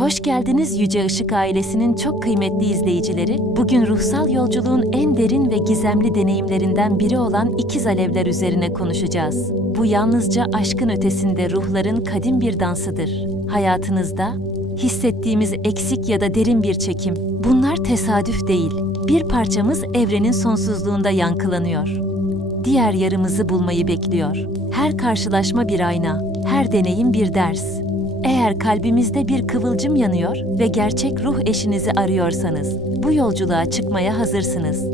Hoş geldiniz Yüce Işık ailesinin çok kıymetli izleyicileri. Bugün ruhsal yolculuğun en derin ve gizemli deneyimlerinden biri olan ikiz alevler üzerine konuşacağız. Bu yalnızca aşkın ötesinde ruhların kadim bir dansıdır. Hayatınızda hissettiğimiz eksik ya da derin bir çekim. Bunlar tesadüf değil. Bir parçamız evrenin sonsuzluğunda yankılanıyor. Diğer yarımızı bulmayı bekliyor. Her karşılaşma bir ayna, her deneyim bir ders. Eğer kalbimizde bir kıvılcım yanıyor ve gerçek ruh eşinizi arıyorsanız, bu yolculuğa çıkmaya hazırsınız.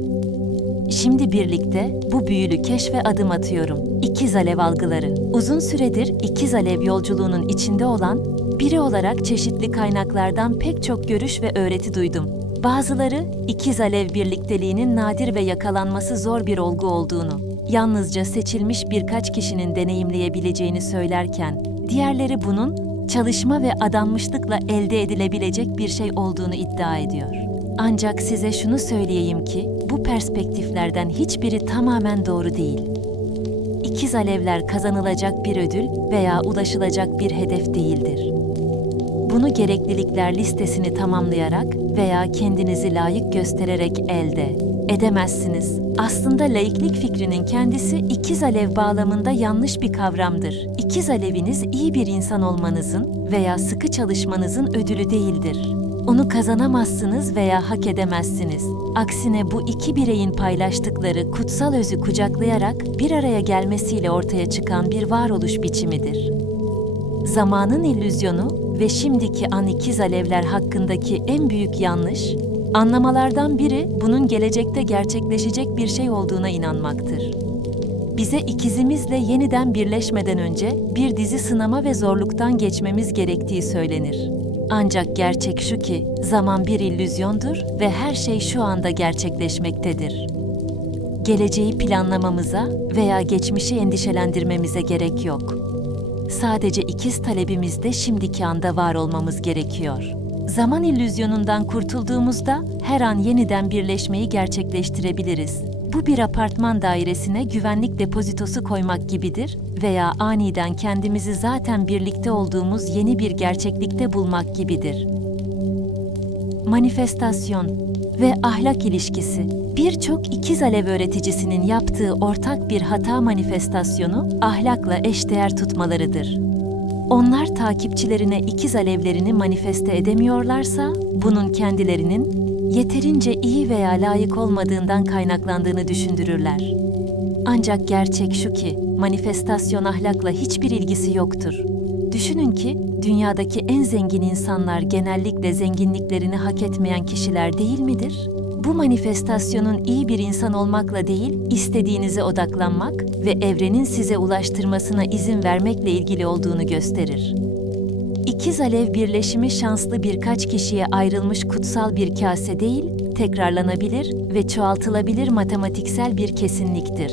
Şimdi birlikte bu büyülü keşfe adım atıyorum. İkiz alev algıları. Uzun süredir ikiz alev yolculuğunun içinde olan biri olarak çeşitli kaynaklardan pek çok görüş ve öğreti duydum. Bazıları ikiz alev birlikteliğinin nadir ve yakalanması zor bir olgu olduğunu, yalnızca seçilmiş birkaç kişinin deneyimleyebileceğini söylerken, diğerleri bunun çalışma ve adanmışlıkla elde edilebilecek bir şey olduğunu iddia ediyor. Ancak size şunu söyleyeyim ki bu perspektiflerden hiçbiri tamamen doğru değil. İkiz alevler kazanılacak bir ödül veya ulaşılacak bir hedef değildir. Bunu gereklilikler listesini tamamlayarak veya kendinizi layık göstererek elde edemezsiniz. Aslında laiklik fikrinin kendisi ikiz alev bağlamında yanlış bir kavramdır. İkiz aleviniz iyi bir insan olmanızın veya sıkı çalışmanızın ödülü değildir. Onu kazanamazsınız veya hak edemezsiniz. Aksine bu iki bireyin paylaştıkları kutsal özü kucaklayarak bir araya gelmesiyle ortaya çıkan bir varoluş biçimidir. Zamanın illüzyonu ve şimdiki an ikiz alevler hakkındaki en büyük yanlış, anlamalardan biri bunun gelecekte gerçekleşecek bir şey olduğuna inanmaktır. Bize ikizimizle yeniden birleşmeden önce bir dizi sınama ve zorluktan geçmemiz gerektiği söylenir. Ancak gerçek şu ki zaman bir illüzyondur ve her şey şu anda gerçekleşmektedir. Geleceği planlamamıza veya geçmişi endişelendirmemize gerek yok. Sadece ikiz talebimizde şimdiki anda var olmamız gerekiyor. Zaman illüzyonundan kurtulduğumuzda her an yeniden birleşmeyi gerçekleştirebiliriz. Bu bir apartman dairesine güvenlik depozitosu koymak gibidir veya aniden kendimizi zaten birlikte olduğumuz yeni bir gerçeklikte bulmak gibidir. Manifestasyon ve ahlak ilişkisi birçok ikiz alev öğreticisinin yaptığı ortak bir hata manifestasyonu ahlakla eşdeğer tutmalarıdır. Onlar takipçilerine ikiz alevlerini manifeste edemiyorlarsa bunun kendilerinin yeterince iyi veya layık olmadığından kaynaklandığını düşündürürler. Ancak gerçek şu ki manifestasyon ahlakla hiçbir ilgisi yoktur. Düşünün ki dünyadaki en zengin insanlar genellikle zenginliklerini hak etmeyen kişiler değil midir? Bu manifestasyonun iyi bir insan olmakla değil, istediğinize odaklanmak ve evrenin size ulaştırmasına izin vermekle ilgili olduğunu gösterir. İkiz alev birleşimi şanslı birkaç kişiye ayrılmış kutsal bir kase değil, tekrarlanabilir ve çoğaltılabilir matematiksel bir kesinliktir.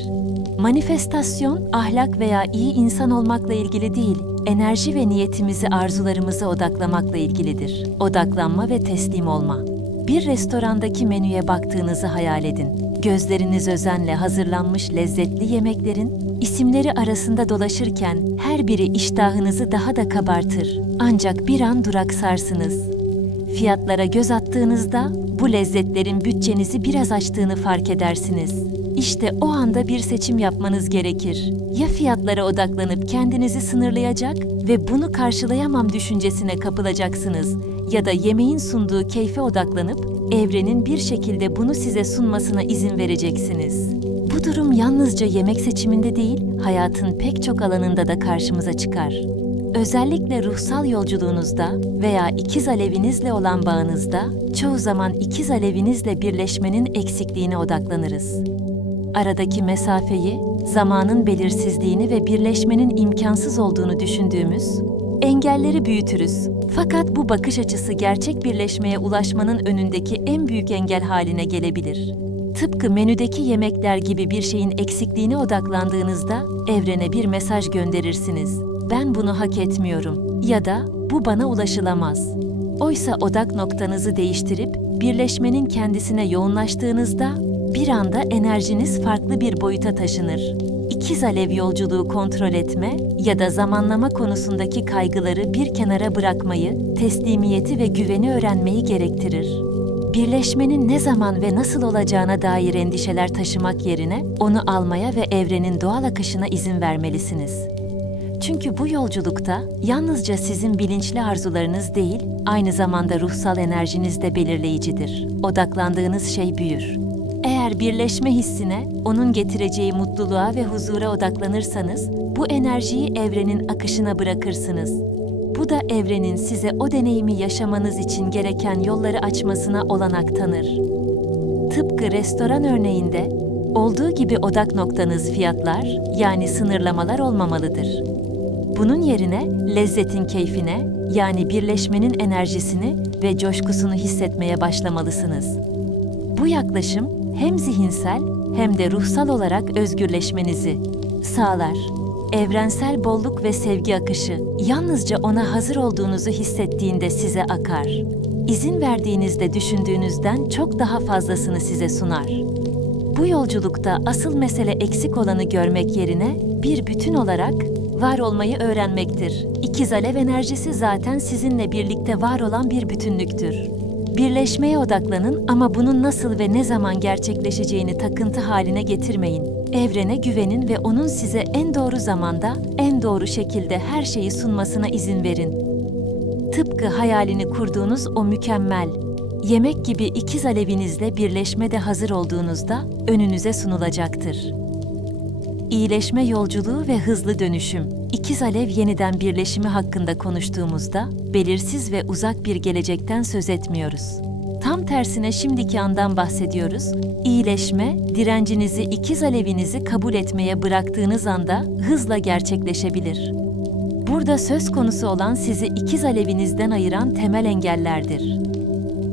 Manifestasyon, ahlak veya iyi insan olmakla ilgili değil, enerji ve niyetimizi arzularımıza odaklamakla ilgilidir. Odaklanma ve teslim olma. Bir restorandaki menüye baktığınızı hayal edin. Gözleriniz özenle hazırlanmış lezzetli yemeklerin isimleri arasında dolaşırken her biri iştahınızı daha da kabartır. Ancak bir an duraksarsınız. Fiyatlara göz attığınızda bu lezzetlerin bütçenizi biraz açtığını fark edersiniz. İşte o anda bir seçim yapmanız gerekir. Ya fiyatlara odaklanıp kendinizi sınırlayacak ve bunu karşılayamam düşüncesine kapılacaksınız ya da yemeğin sunduğu keyfe odaklanıp evrenin bir şekilde bunu size sunmasına izin vereceksiniz. Bu durum yalnızca yemek seçiminde değil, hayatın pek çok alanında da karşımıza çıkar. Özellikle ruhsal yolculuğunuzda veya ikiz alevinizle olan bağınızda çoğu zaman ikiz alevinizle birleşmenin eksikliğine odaklanırız. Aradaki mesafeyi, zamanın belirsizliğini ve birleşmenin imkansız olduğunu düşündüğümüz engelleri büyütürüz. Fakat bu bakış açısı gerçek birleşmeye ulaşmanın önündeki en büyük engel haline gelebilir. Tıpkı menüdeki yemekler gibi bir şeyin eksikliğine odaklandığınızda evrene bir mesaj gönderirsiniz. Ben bunu hak etmiyorum ya da bu bana ulaşılamaz. Oysa odak noktanızı değiştirip birleşmenin kendisine yoğunlaştığınızda bir anda enerjiniz farklı bir boyuta taşınır. İkiz alev yolculuğu kontrol etme ya da zamanlama konusundaki kaygıları bir kenara bırakmayı, teslimiyeti ve güveni öğrenmeyi gerektirir. Birleşmenin ne zaman ve nasıl olacağına dair endişeler taşımak yerine onu almaya ve evrenin doğal akışına izin vermelisiniz. Çünkü bu yolculukta yalnızca sizin bilinçli arzularınız değil, aynı zamanda ruhsal enerjiniz de belirleyicidir. Odaklandığınız şey büyür. Eğer birleşme hissine, onun getireceği mutluluğa ve huzura odaklanırsanız, bu enerjiyi evrenin akışına bırakırsınız. Bu da evrenin size o deneyimi yaşamanız için gereken yolları açmasına olanak tanır. Tıpkı restoran örneğinde, olduğu gibi odak noktanız fiyatlar, yani sınırlamalar olmamalıdır. Bunun yerine lezzetin keyfine, yani birleşmenin enerjisini ve coşkusunu hissetmeye başlamalısınız. Bu yaklaşım hem zihinsel hem de ruhsal olarak özgürleşmenizi sağlar. Evrensel bolluk ve sevgi akışı yalnızca ona hazır olduğunuzu hissettiğinde size akar. İzin verdiğinizde düşündüğünüzden çok daha fazlasını size sunar. Bu yolculukta asıl mesele eksik olanı görmek yerine bir bütün olarak var olmayı öğrenmektir. İkiz alev enerjisi zaten sizinle birlikte var olan bir bütünlüktür. Birleşmeye odaklanın ama bunun nasıl ve ne zaman gerçekleşeceğini takıntı haline getirmeyin. Evrene güvenin ve onun size en doğru zamanda, en doğru şekilde her şeyi sunmasına izin verin. Tıpkı hayalini kurduğunuz o mükemmel, yemek gibi ikiz alevinizle birleşmede hazır olduğunuzda önünüze sunulacaktır. İyileşme yolculuğu ve hızlı dönüşüm. İkiz alev yeniden birleşimi hakkında konuştuğumuzda belirsiz ve uzak bir gelecekten söz etmiyoruz. Tam tersine şimdiki andan bahsediyoruz. İyileşme, direncinizi ikiz alevinizi kabul etmeye bıraktığınız anda hızla gerçekleşebilir. Burada söz konusu olan sizi ikiz alevinizden ayıran temel engellerdir.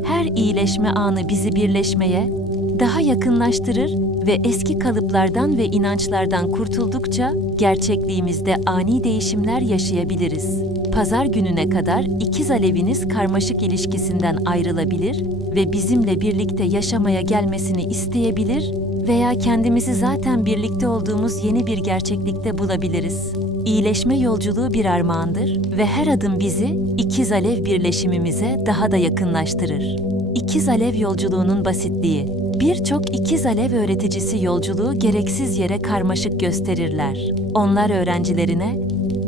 Her iyileşme anı bizi birleşmeye, daha yakınlaştırır ve eski kalıplardan ve inançlardan kurtuldukça gerçekliğimizde ani değişimler yaşayabiliriz. Pazar gününe kadar ikiz aleviniz karmaşık ilişkisinden ayrılabilir ve bizimle birlikte yaşamaya gelmesini isteyebilir veya kendimizi zaten birlikte olduğumuz yeni bir gerçeklikte bulabiliriz. İyileşme yolculuğu bir armağandır ve her adım bizi ikiz alev birleşimimize daha da yakınlaştırır. İkiz alev yolculuğunun basitliği Birçok ikiz alev öğreticisi yolculuğu gereksiz yere karmaşık gösterirler. Onlar öğrencilerine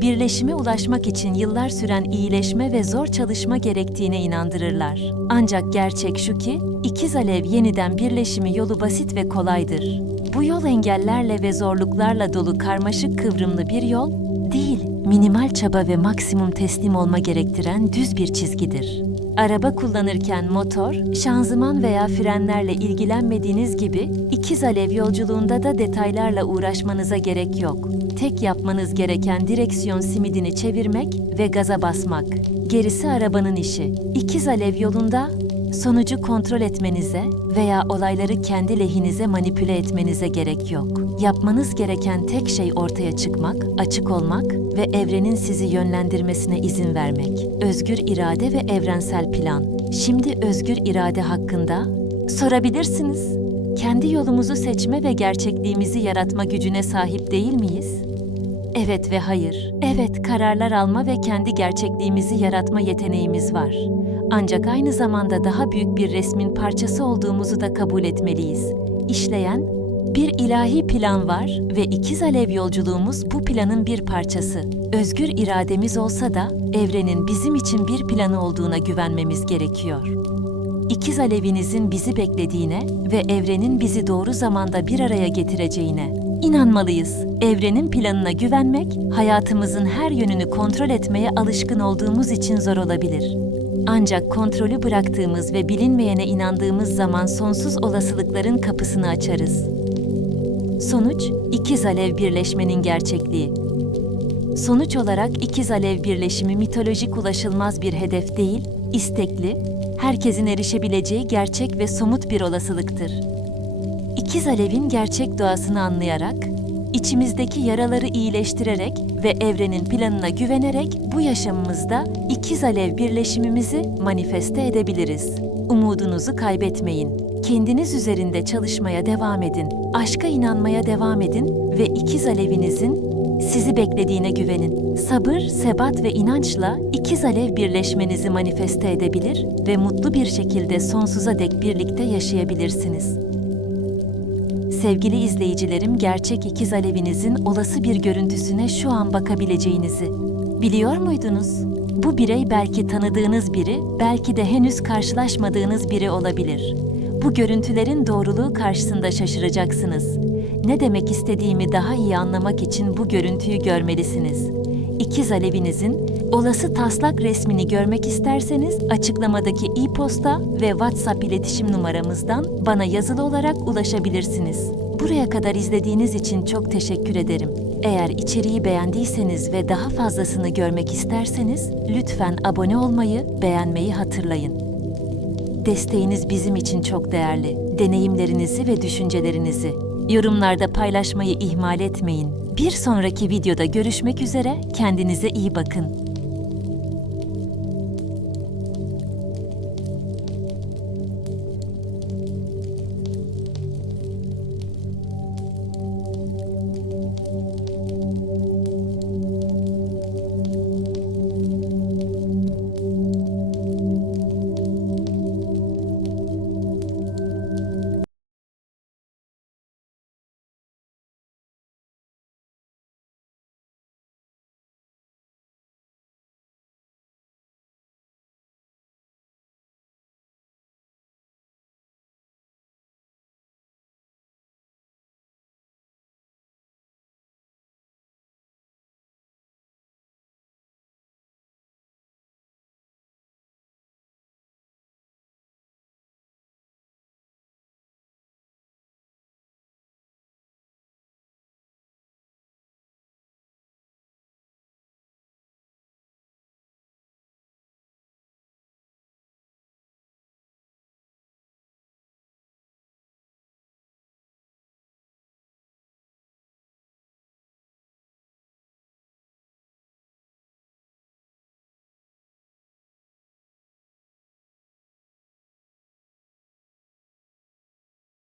birleşime ulaşmak için yıllar süren iyileşme ve zor çalışma gerektiğine inandırırlar. Ancak gerçek şu ki ikiz alev yeniden birleşimi yolu basit ve kolaydır. Bu yol engellerle ve zorluklarla dolu karmaşık kıvrımlı bir yol değil, minimal çaba ve maksimum teslim olma gerektiren düz bir çizgidir. Araba kullanırken motor, şanzıman veya frenlerle ilgilenmediğiniz gibi ikiz alev yolculuğunda da detaylarla uğraşmanıza gerek yok. Tek yapmanız gereken direksiyon simidini çevirmek ve gaza basmak. Gerisi arabanın işi. İkiz alev yolunda sonucu kontrol etmenize veya olayları kendi lehinize manipüle etmenize gerek yok. Yapmanız gereken tek şey ortaya çıkmak, açık olmak ve evrenin sizi yönlendirmesine izin vermek. Özgür irade ve evrensel plan. Şimdi özgür irade hakkında sorabilirsiniz. Kendi yolumuzu seçme ve gerçekliğimizi yaratma gücüne sahip değil miyiz? Evet ve hayır. Evet, kararlar alma ve kendi gerçekliğimizi yaratma yeteneğimiz var. Ancak aynı zamanda daha büyük bir resmin parçası olduğumuzu da kabul etmeliyiz. İşleyen bir ilahi plan var ve ikiz alev yolculuğumuz bu planın bir parçası. Özgür irademiz olsa da evrenin bizim için bir planı olduğuna güvenmemiz gerekiyor. İkiz alevinizin bizi beklediğine ve evrenin bizi doğru zamanda bir araya getireceğine inanmalıyız. Evrenin planına güvenmek, hayatımızın her yönünü kontrol etmeye alışkın olduğumuz için zor olabilir. Ancak kontrolü bıraktığımız ve bilinmeyene inandığımız zaman sonsuz olasılıkların kapısını açarız. Sonuç, ikiz alev birleşmenin gerçekliği. Sonuç olarak ikiz alev birleşimi mitolojik ulaşılmaz bir hedef değil, istekli, herkesin erişebileceği gerçek ve somut bir olasılıktır. İkiz alevin gerçek doğasını anlayarak, içimizdeki yaraları iyileştirerek ve evrenin planına güvenerek bu yaşamımızda ikiz alev birleşimimizi manifeste edebiliriz. Umudunuzu kaybetmeyin. Kendiniz üzerinde çalışmaya devam edin. Aşka inanmaya devam edin ve ikiz alevinizin sizi beklediğine güvenin. Sabır, sebat ve inançla ikiz alev birleşmenizi manifeste edebilir ve mutlu bir şekilde sonsuza dek birlikte yaşayabilirsiniz. Sevgili izleyicilerim, gerçek ikiz alevinizin olası bir görüntüsüne şu an bakabileceğinizi biliyor muydunuz? Bu birey belki tanıdığınız biri, belki de henüz karşılaşmadığınız biri olabilir. Bu görüntülerin doğruluğu karşısında şaşıracaksınız. Ne demek istediğimi daha iyi anlamak için bu görüntüyü görmelisiniz. İkiz alevinizin olası taslak resmini görmek isterseniz açıklamadaki e-posta ve WhatsApp iletişim numaramızdan bana yazılı olarak ulaşabilirsiniz. Buraya kadar izlediğiniz için çok teşekkür ederim. Eğer içeriği beğendiyseniz ve daha fazlasını görmek isterseniz lütfen abone olmayı, beğenmeyi hatırlayın. Desteğiniz bizim için çok değerli. Deneyimlerinizi ve düşüncelerinizi yorumlarda paylaşmayı ihmal etmeyin. Bir sonraki videoda görüşmek üzere. Kendinize iyi bakın.